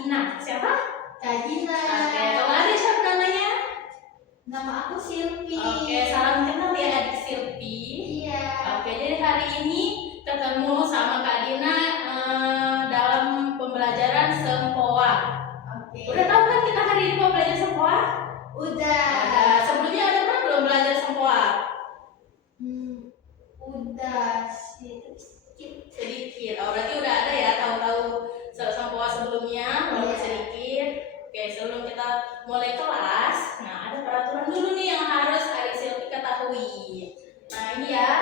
Gina. Siapa? Kak Gina. Oke, kalau ada siapa namanya? Nama aku Silvi. Oke, salam kenal ya adik Silvi. Iya. Oke, jadi hari ini ketemu sama Kak Dina dalam pembelajaran Sempoa. Oke. Udah tahu kan kita hari ini mau belajar Sempoa? Udah. Sebelumnya ada pernah belum belajar Sempoa? Udah sedikit. Oh, berarti udah ada ya tahu-tahu Sempoa sebelumnya, walaupun Iya. sedikit. Oke, sebelum kita mulai kelas, nah ada peraturan dulu nih yang harus adik Silvi ketahui. Nah ini ya,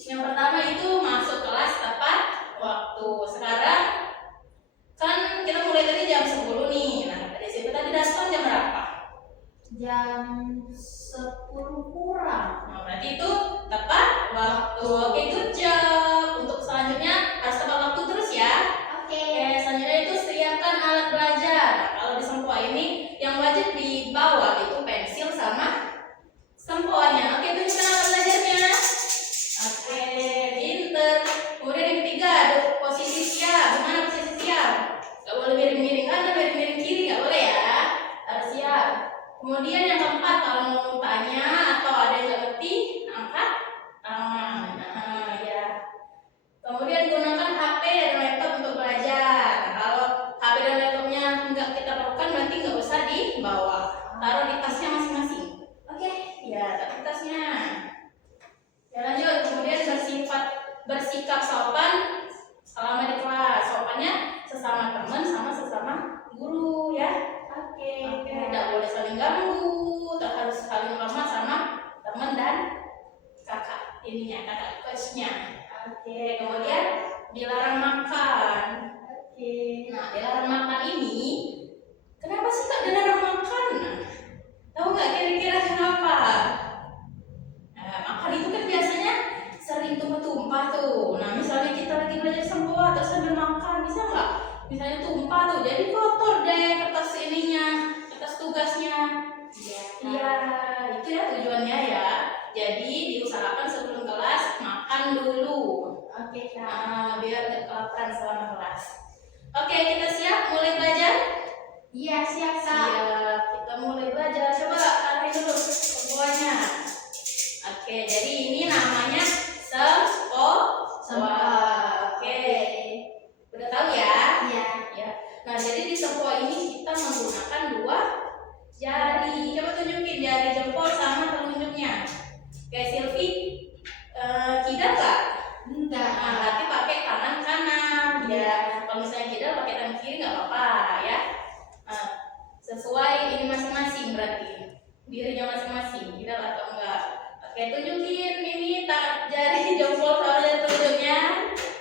yang pertama itu masuk kelas tepat waktu. Sekarang kan kita mulai tadi jam 10 nih. Nah adik Silvi tadi datang jam berapa? Jam 10 kurang. Nah berarti itu tepat waktu. Oke, good job. Untuk selanjutnya harus tepat waktu terus ya. Oke. Selanjutnya itu siapkan alat belajar. Nah, kalau di Sempoa ini yang wajib dibawa itu pensil sama sempoanya. Oke, tunjukkan alat belajarnya. Oke, pinter. Kemudian yang ketiga, ada posisi siap. Gimana posisi siap? Gak boleh miring-miring kanan, miring-miring kiri, gak boleh ya. Harus siap. Kemudian yang keempat, kalau mau tanya atau ada yang gak ngerti, angkat tangan. Nah, ya. Kemudian gunakan HP dan laptop untuk belajar. Nah, kalau HP dan laptopnya nggak kita perlukan, berarti nggak usah dibawa. Taruh di tasnya masing-masing. Oke, ya taruh di tasnya. Ya lanjut. Kemudian bersikap sopan selama di kelas. Sopannya sesama teman sama sesama guru ya. Oke. Tidak boleh saling ganggu. Tak harus saling hormat sama teman dan kakak coachnya. Oke, kemudian dilarang makan. Oke. Nah, dilarang makan ini, kenapa sih Kak dilarang makan? Tahu nggak kira-kira kenapa? Nah, makan itu kan biasanya sering tumpah-tumpah tuh. Nah, misalnya kita lagi belajar Sempoa terus sambil makan, bisa nggak? Misalnya tumpah tuh, jadi kotor deh kertas ininya, kertas tugasnya. Iya, itu ya tujuannya ya. Jadi diusahakan sebelum kelas makan dulu. Oke, Kak. Nah, biar nggak kelaparan selama kelas. Oke, kita siap mulai belajar? Iya, siap, Kak. Siap, kita mulai belajar. Coba taruhin dulu semuanya. Oke, jadi ini namanya Sempoa. Oke, udah tahu ya? Iya. Ya. Nah, jadi di Sempoa ini kita menggunakan dua jari. Coba tunjukin jari jempol sama telunjuknya. Kayak Silvi, kidal nggak? Enggak. Nah, berarti pakai tangan kanan. Ya, kalau misalnya kidal pakai tangan kiri nggak apa-apa ya. Nah, sesuai ini masing-masing berarti dirinya masing-masing, kidal atau enggak. Oke, tunjukin ini jari jempol sama jari telunjuknya.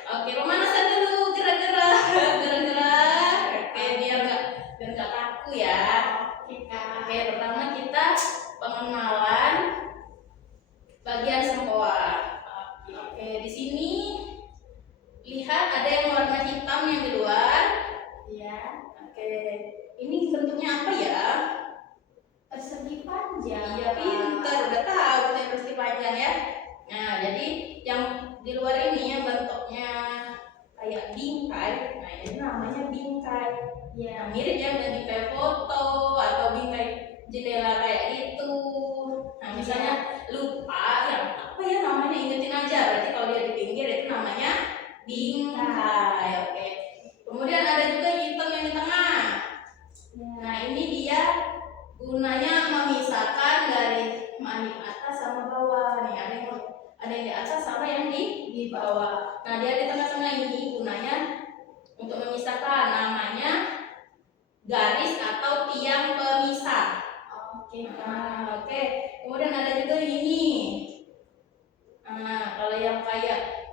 Oke, pemanasan dulu, gerak-gerak, gerak-gerak. Oke, biar nggak kaku ya. Oke, Kak. Oke, pertama kita pengenalan bagian Sempoa. Oke, di sini lihat ada yang warna hitam yang di luar. Iya. Oke, ini bentuknya apa ya? Persegi panjang. Iya, pintar, udah tahu bentuknya persegi panjang ya. Nah, jadi yang di luar ini yang bentuknya kayak bingkai. Nah, ini namanya bingkai. Iya. Mirip ya dengan bingkai foto atau bingkai jendela kayak itu. Nah, misalnya lupa yang apa ya namanya, ingetin aja. Berarti kalau dia di pinggir itu namanya bingkai. Oke. Kemudian ada juga hitam yang di tengah. Nah, ini dia gunanya memisahkan garis manik atas sama bawah. Nih, ada yang di atas sama yang di bawah. Nah, dia di tengah-tengah ini gunanya untuk memisahkan, namanya garis atau tiang pemisah. Oke, Kak. Nah, oke. Kemudian ada juga ini. Nah, kalau yang kayak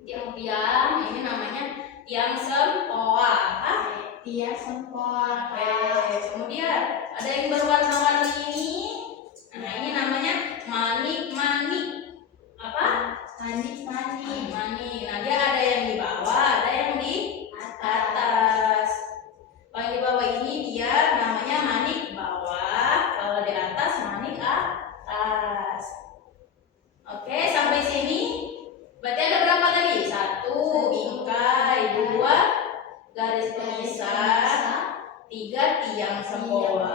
tiang-tiang ini namanya tiang Sempoa. Tiang Sempoa. Oke. Kemudian ada yang berwarna-warni ini. Nah, ini namanya manik-manik. Apa? Manik-manik. Manik. Nah, dia ada yang di bawah, ada yang di atas. Kalau yang di bawah ini dia namanya manik bawah, kalau di atas manik atas. Oke, sampai sini berarti ada berapa tadi? 1 bingkai, 2 garis pemisah, tiang sempoa.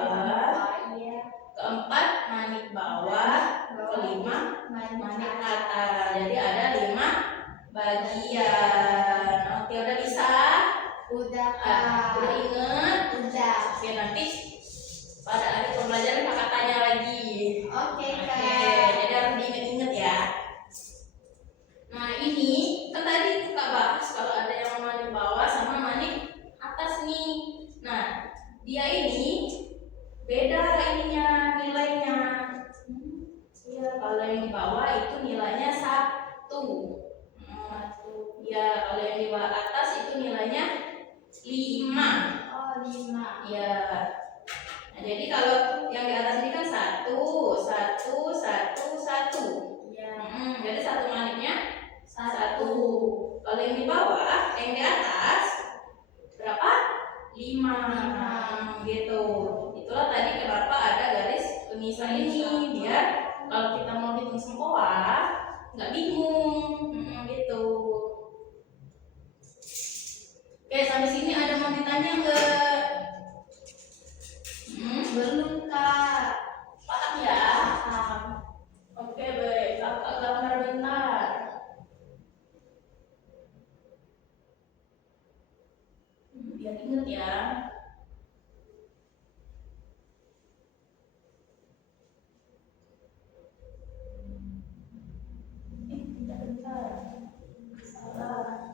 Iya. Keempat, manik bawah. Kelima, manik atas. Jadi ada 5 bagian. Oke, udah bisa? Udah kak. Udah inget? Udah. Oke, nanti pada hari pembelajaran kakak tanya lagi. Oke Oke, kak. jadi harus diinget-inget ya. Nah ini kan tadi kakak bahas kalau ada yang manik bawah sama manik atas nih. Nah dia ini beda ininya nilainya. Ya, kalau yang di bawah itu nilainya 1. Ya, kalau yang di bawah atas itu nilainya 5. Oh 5. Ya. Nah, jadi kalau yang di atas ini kan 1, 1, 1, 1. Iya. Jadi satu maniknya 1. 1. Kalau yang di bawah, yang di atas berapa? 5. Gitu. Itulah tadi kenapa ada garis pemisah ini, biar kalau kita mau hitung sempoa nggak bingung. Gitu. Oke, sampai sini ada mau ditanya nggak? Belum kak. Paham ya? Paham. Oke, baik. Kakak gambar bentar. Biar inget ya. Bentar. Salah.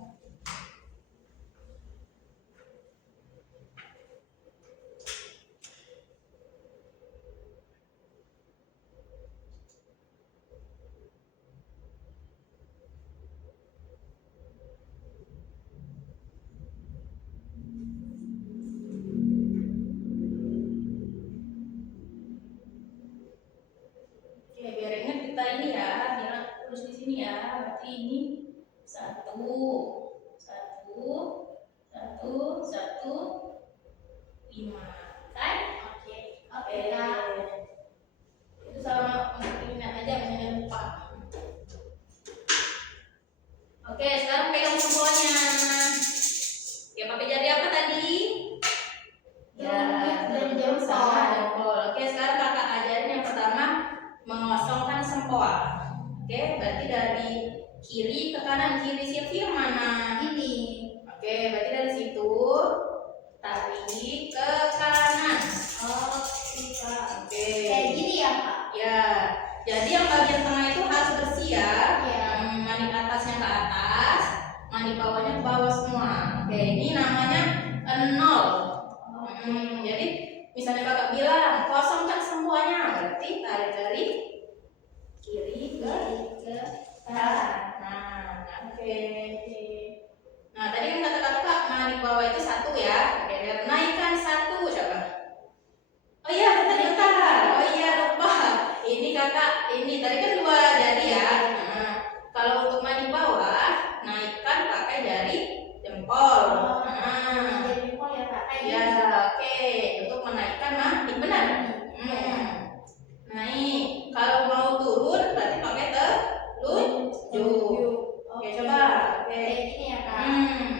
Oke, biar ingat kita ini ya, biar terus di sini ya. Berarti ini 1, 1, 1, 1, 5. Kan? Oke. Oke. Oke kak. Itu sama untuk ingat aja, jangan lupa. Oke, sekarang pegang sempoanya. Oke, pakai jari apa tadi? Telunjuk dan jempol. Sama jempol. Oke, sekarang kakak ajarin yang pertama mengosongkan sempoa. Oke, berarti dari kiri ke kanan. Kiri Silvi yang mana? Ini. Oke, berarti dari situ tarik ke kanan. Oke kak. Oke. Kayak gini ya kak. Ya, jadi yang bagian tengah itu harus bersih ya. Iya. Manik atasnya ke atas, manik bawahnya ke bawah semua. Oke, ini namanya 0. Jadi misalnya kakak bilang kosongkan semuanya, berarti tarik dari kiri ke kanan. Nah, oke. Nah, tadi kan kata kakak manik bawah itu 1 ya. Oke, naikkan 1 coba. Oh iya, bentar. Oh iya, lupa. Ini kakak, ini tadi kan 2 jari ya. Nah, kalau untuk manik bawah, naikkan pakai jari jempol. Nah, Jadi jempol ya kak. Kayak ya, gini. oke. Untuk menaikkan manik benar. Naik. Kalau mau turun berarti pakai telunjuk. Oke, coba. Oke. Kayak gini ya kak.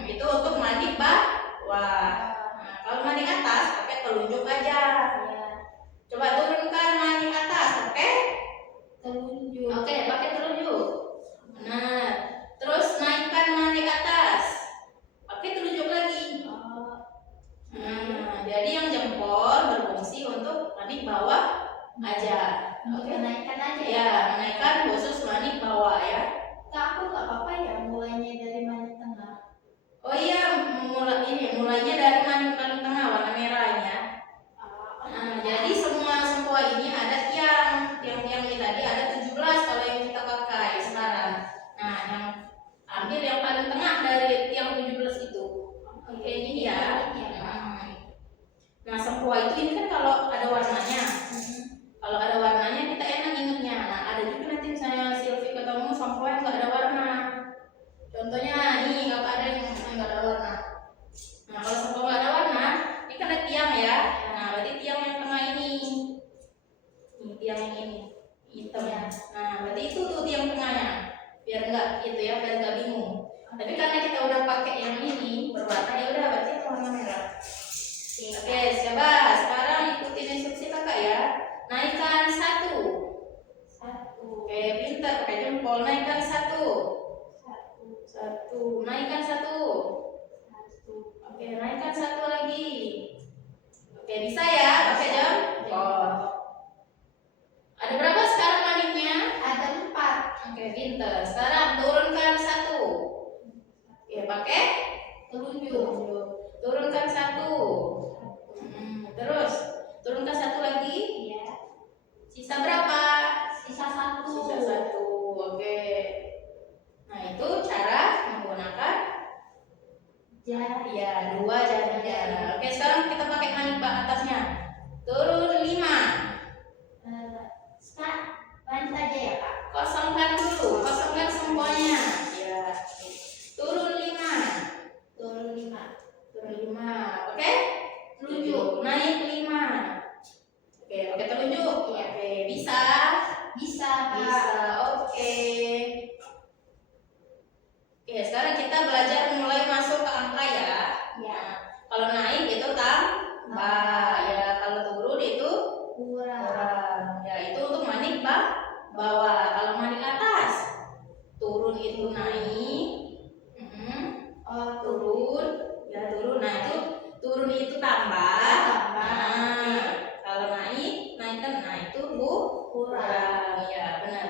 Itu untuk manik bawah. Nah, kalau manik atas pakai telunjuk aja. Ya. Coba turunkan manik atas, oke? Telunjuk. Oke, pakai telunjuk. Nah, terus naikkan manik atas. Pakai telunjuk lagi. Nah, jadi yang jempol berfungsi untuk manik bawah aja. Oke, naikkan aja Ya, menaikkan khusus manik bawah ya. Kak, aku nggak apa-apa ya mulainya dari manik tengah. Oh iya, mulainya dari manik paling tengah warna merahnya. Nah, jadi semua sempoa ini ada tiang-tiang ini tadi ada 17 kalau yang kita pakai sekarang. Nah, yang ambil yang paling tengah dari tiang 17 itu. Oke, ini ya. Nah, sempoa itu ini kan kalau ada warnanya. Kalau ada warnanya kita enak ingetnya. Nah, ada juga nanti misalnya Silvi ketemu sempoa yang nggak ada warna. Contohnya nih, kalau ada yang nggak ada warna. Nah, kalau sempoa nggak ada warna, ini kan ada tiang ya. Nah, berarti tiang yang tengah ini tiang yang ini hitam. Nah, berarti itu tuh tiang tengahnya. Biar nggak gitu ya, biar nggak bingung. Tapi karena kita udah pakai yang ini berwarna, ya udah berarti warna merah. Oke, coba bisa ya pakai jam. Ada berapa sekarang maniknya? Ada 4. Oke, pinter. Sekarang turunkan 1. Oke, pakai Telunjuk. turunkan 1. Terus turunkan 1 lagi. Ya. Sisa berapa? Sisa 1. Sisa 1. Oke. Nah, itu cara menggunakan Jari. ya 2 jarinya. Oke, sekarang kita pakai manik atasnya. Turun 5. Start. Lanjut aja ya Kak. Kosongkan dulu, kosongkan semuanya. Ya. Turun 5. Turun 5. Turun 5. Oke? Telunjuk. Naik 5. Oke, telunjuk. Iya. Oke, bisa. Bisa Kak. Bisa. Oke. Oke, sekarang kita belajar mulai masuk ke angka ya. Ya. Kalau naik itu tambah, ya kalau turun itu Kurang. kurang. Ya, itu untuk manik bawah. Kalau manik atas, turun itu naik. Turun, ya turun. Nah, itu turun itu tambah. Nah, kalau naik kan nah itu kurang. Ya, benar.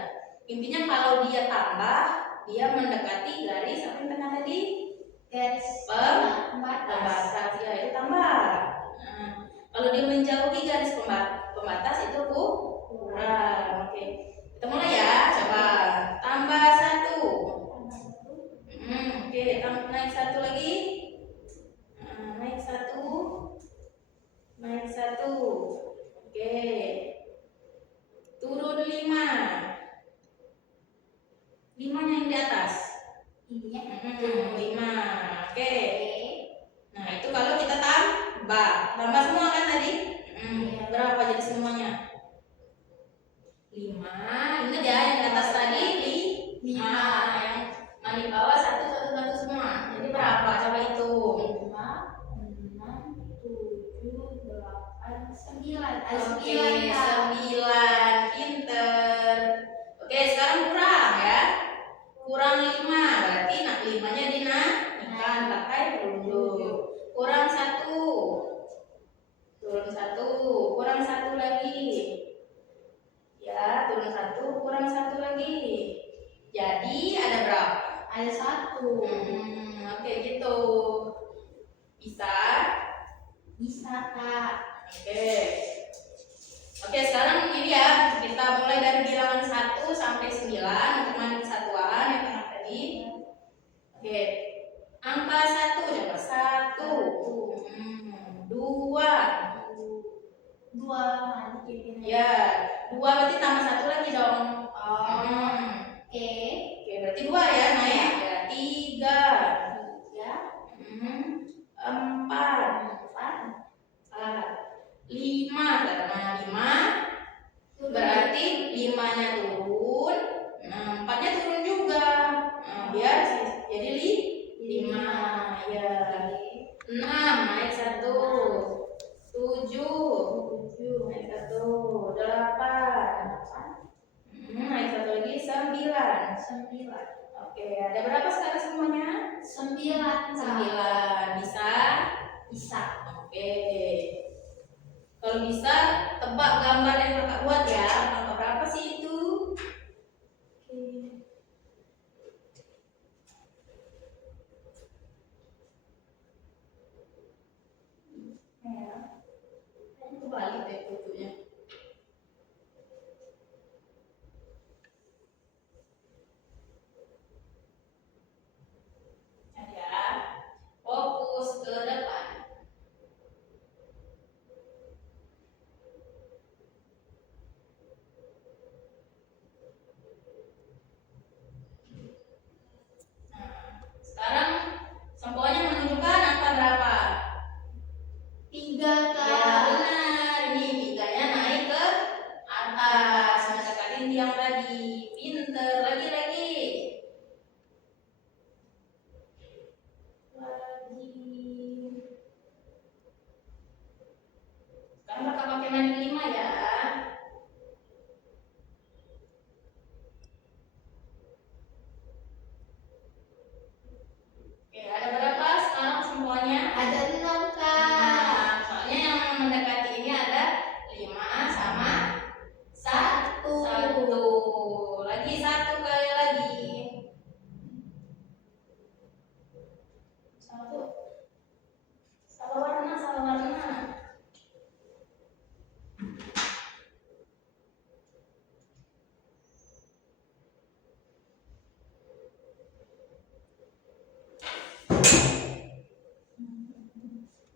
Intinya kalau dia tambah, dia mendekati garis apa yang tengah tadi? Garis Pembatas. pembatas. Ya, itu tambah. Nah, kalau dia menjauhi garis pembatas itu kurang. Oke. Kita mulai ya. Coba tambah 1. Oke, naik 1 lagi. Naik 1. Naik 1. Oke. Turun 5. 5-nya yang di atas. Ini ya. 5. Oke. Nah, itu kalau kita tambah. Tambah semua kan tadi? Berapa jadi semuanya? 5. Ingat ya yang di atas tadi 5. Yang manik bawah 1 semua. Jadi berapa? Coba hitung. 5, 6, 7, 8, 9. Ada Oke, 9 Kak. 9. Pinter. Oke, sekarang kurang ya. Kurang 5. Berarti 5-nya dinaikkan pakai telunjuk. Kurang 1. Turun 1. Kurang 1 lagi. Ya, turun 1. Kurang 1 lagi. Jadi ada berapa? Ada 1. Oke, gitu. Bisa? Bisa Kak. Oke, sekarang ini ya, kita mulai dari bilangan 1 sampai 9 untuk manik satuan yang tengah tadi. Oke. Angka 1 coba 1. 2. 2 manik ini. Ya, 2 berarti tambah 1 lagi dong. Oke. Oke, berarti 2 ya naik. Ya, 3. 4. 5 karena 5 berarti 5-nya turun. Nah, 4-nya turun juga. Nah, biar jadi 5 ya. 6 naik 1. 7 naik 1. 8 naik 1 lagi 9. Oke, ada berapa sekarang semuanya? 9 9. Bisa? Bisa. Oke. Kalau bisa tebak gambar yang kakak buat ya. Angka berapa sih itu? Oke. Ya. Kayaknya kebalik deh fotonya. Ya. Fokus.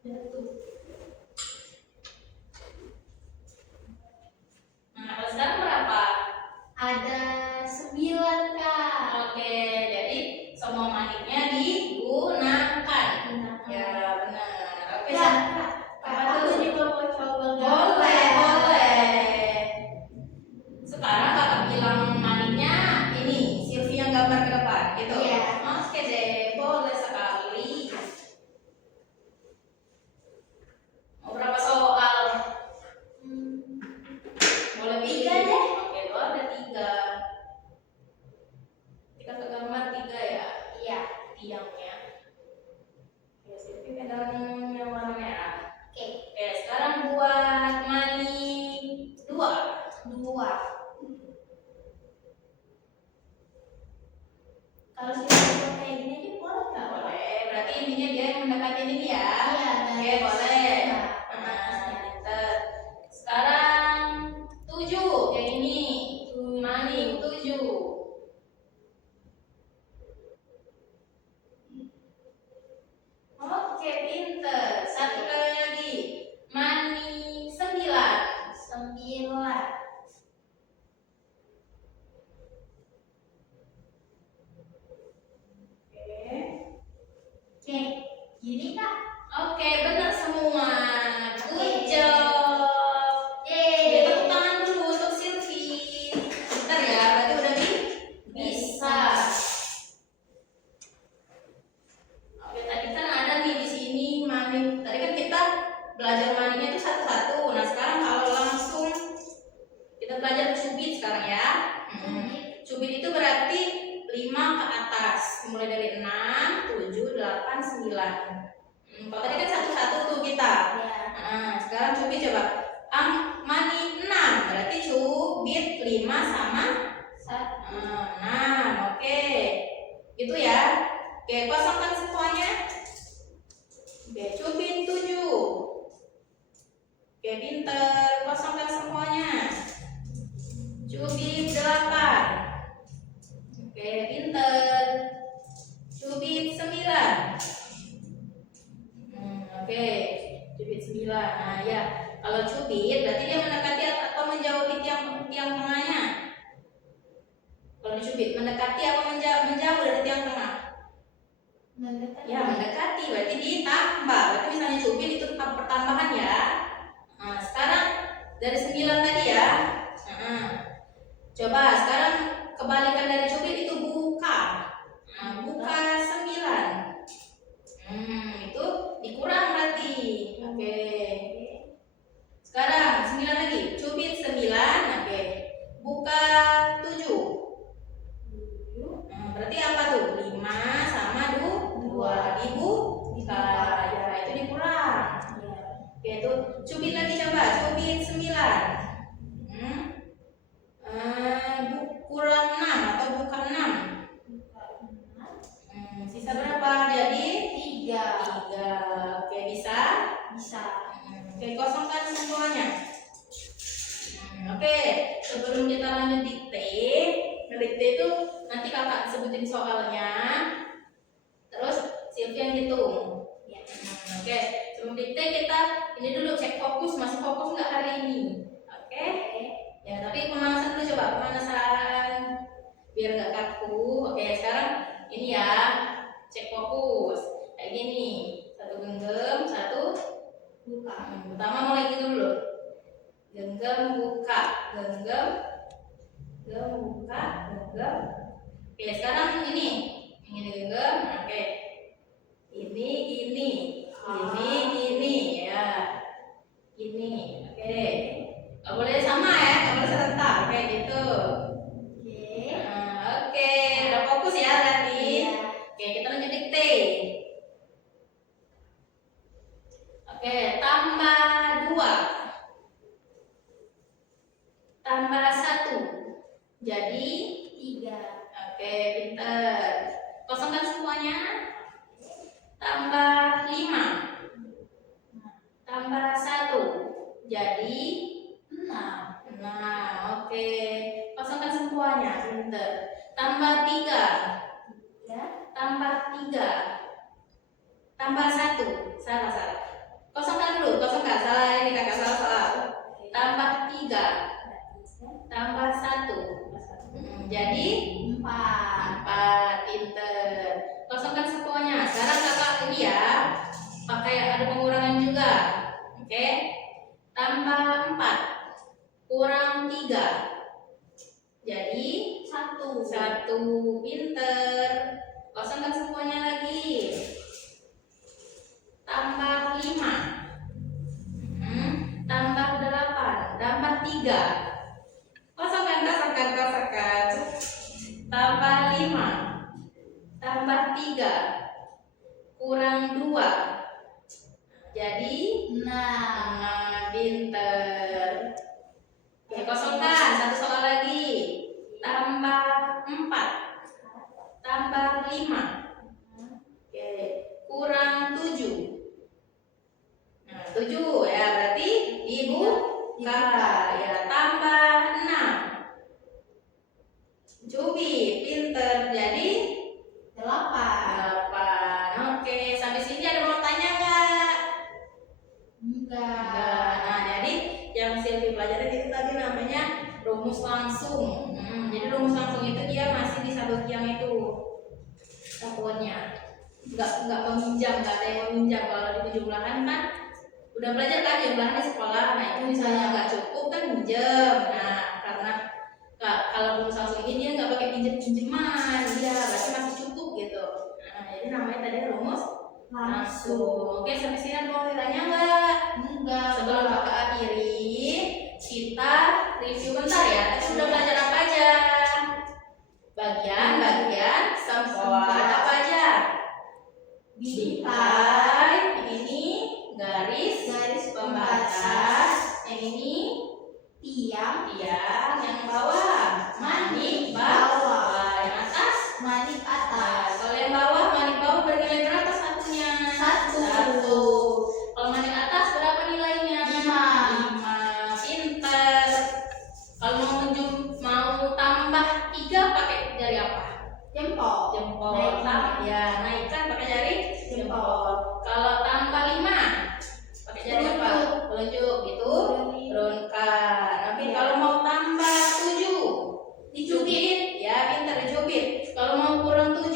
Betul. Nah, kalau sekarang berapa? Ada 9 Kak. Oke, jadi semua maniknya digunakan. Gunakan. Ya, benar. Oke, Ya, Kak. Apa Aku tuh? juga mau coba boleh, gambar. boleh. Sekarang kakak bilang maniknya ini, Sylvie yang gambar ke depan, gitu. Iya. Oke deh, boleh sekali. Mau berapa soal? Boleh 3 deh. Oke, boleh 3. Kita ke gambar 3 ya, Iya. tiangnya. Oke, Sylvie pegang yang warna merah. Oke. Oke, sekarang buat manik 2. 2. Kalau sudah kayak gini aja boleh nggak? Boleh, berarti intinya dia yang mendekati ini ya. Iya. Oke, boleh. Nah, Nah, pinter. Sekarang 7, kayak ini. Manik 7. Oke, pinter. Satu kali lagi. Manik 9. 9. Oke. Oke. Gini Kak. Oke, benar semua. Good job. Yeay. Tepuk tangan dulu untuk Sylvie. Bentar ya, berarti udah bisa. Oke, tadi kan ada nih di sini manik. Tadi kan kita belajar maniknya itu satu-satu. Nah, sekarang kalau langsung kita belajar cubit sekarang ya. Cubit itu berarti 5 ke atas. Mulai dari 6, 7, 8, 9. Kalau tadi kan satu-satu tuh kita. Ya. Nah, sekarang cubit coba. Manik 6, berarti cubit 5 sama 1. 6. Oke. Gitu ya. Oke, kosongkan semuanya. Oke, cubit 7. Oke, pinter. Kosongkan semuanya. Cubit 8. Oke, pinter. Cubit 9. Oke, cubit 9. Nah, ya. Kalau cubit berarti dia mendekati atau menjauhi tiang tengahnya. Kalau dicubit mendekati apa menjauh dari tiang tengah? Mendekati. Ya, mendekati. Berarti ditambah. Berarti misalnya cubit itu pertambahan ya. Nah, sekarang dari 9 tadi ya. Coba sekarang kebalikan dari cubit itu buka. Nah, buka 9. Itu dikurang berarti. Oke. Sekarang 9 lagi. Cubit 9. Oke. Buka 7. Berarti apa tuh? 5 sama 2. Dibuka. Ya, itu dikurang. Oke, itu cubit lagi coba. Cubit 9. Kurang 6 atau buka 6. Sisa berapa? Jadi 3. 3. Oke, bisa? Bisa. Oke, kosongkan semuanya. Oke, sebelum kita lanjut dikte, ngedikte itu nanti kakak sebutin soalnya, terus Sylvia yang hitung. Ya. Oke, sebelum dikte kita ini dulu cek fokus, masih fokus nggak hari ini? Oke? Ya, tapi pemanasan dulu coba, pemanasan biar nggak kaku. Oke, sekarang ini ya, cek fokus. Kayak gini, satu genggam, satu Buka. pertama mulai gitu dulu. Genggam buka, genggam buka, genggam. Oke, sekarang ini genggam. Oke, ini ya, ini. Oke, nggak boleh sama ya, nggak boleh serentak. Oke, gitu. Oke. Oke, udah fokus ya berarti. Iya. Oke, kita lanjut dikte. Oke, tambah 2. Tambah 1. Jadi 3. oke, pinter. Kosongkan semuanya. Tambah 5. Tambah 1. Jadi 6. Nah, oke. Kosongkan semuanya, pinter. Tambah 3. Ya. Tambah 3. Tambah 1. Salah. 3. Jadi satu pinter. Kosongkan semuanya lagi. Tambah 5. Tambah 8. Tambah 3. Kosongkan. Tambah 5. Tambah 3. Kurang 2. Jadi 6. Pinter. Oke, kosongkan. Satu soal lagi. Tambah 4. Tambah 5. Oke, kurang 7. Nah, 7 ya, berarti dibuka. Ya, tambah 6. Cubit, pinter. Jadi 8. Oke, sampai sini ada mau tanya nggak? Enggak. Nah, jadi yang Silvi pelajari itu tadi namanya rumus langsung. Jadi rumus langsung itu dia masih di satu tiang itu satuannya. Enggak meminjam, enggak ada yang meminjam. Kalau di penjumlahan kan udah belajar kan jumlahan di sekolah. Nah, itu misalnya nggak cukup kan minjem. Nah, karena kalau rumus langsung ini dia nggak pakai pinjeman, dia berarti masih cukup gitu. Nah, jadi namanya tadi rumus langsung. Oke, sampai sini ada mau ditanya nggak? Enggak. Sebelum kakak akhiri, kita review bentar ya. Tadi udah belajar apa aja? Bagian sempoan apa aja? Bingkai, ini garis pembatas, yang ini Tiang. yang bawah manik bawah, yang atas Manik atas. Kalau yang bawah manik bawah bernilai berapa satunya? 1. Kalau manik atas berapa nilainya? 5. Pinter. Kalau mau tambah 3 pakai jari apa? Jempol. Naikkan pakai jari jempol. Kalau tambah 5 pakai jari apa? Telunjuk. Itu turunkan. Tapi kalau mau tambah 7 dicubit. Ya, pinter dicubit. Kalau mau kurang 7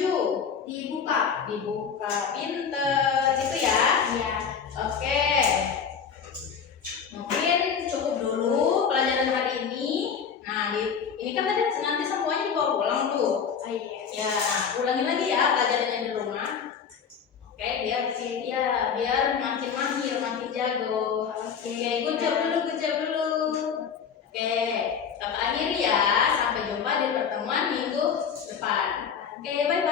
Dibuka. Pinter. Gitu ya. Iya. Oke. Mungkin cukup dulu pelajaran hari ini. Nah, ini kan tadi nanti semuanya dibawa pulang tuh. Oh iya. Ya, ulangin lagi ya pelajarannya di rumah. Oke, biar makin mahir, makin jago. Oke, good job dulu. Oke, kakak akhiri ya. Sampai jumpa di pertemuan minggu depan. Oke, bye.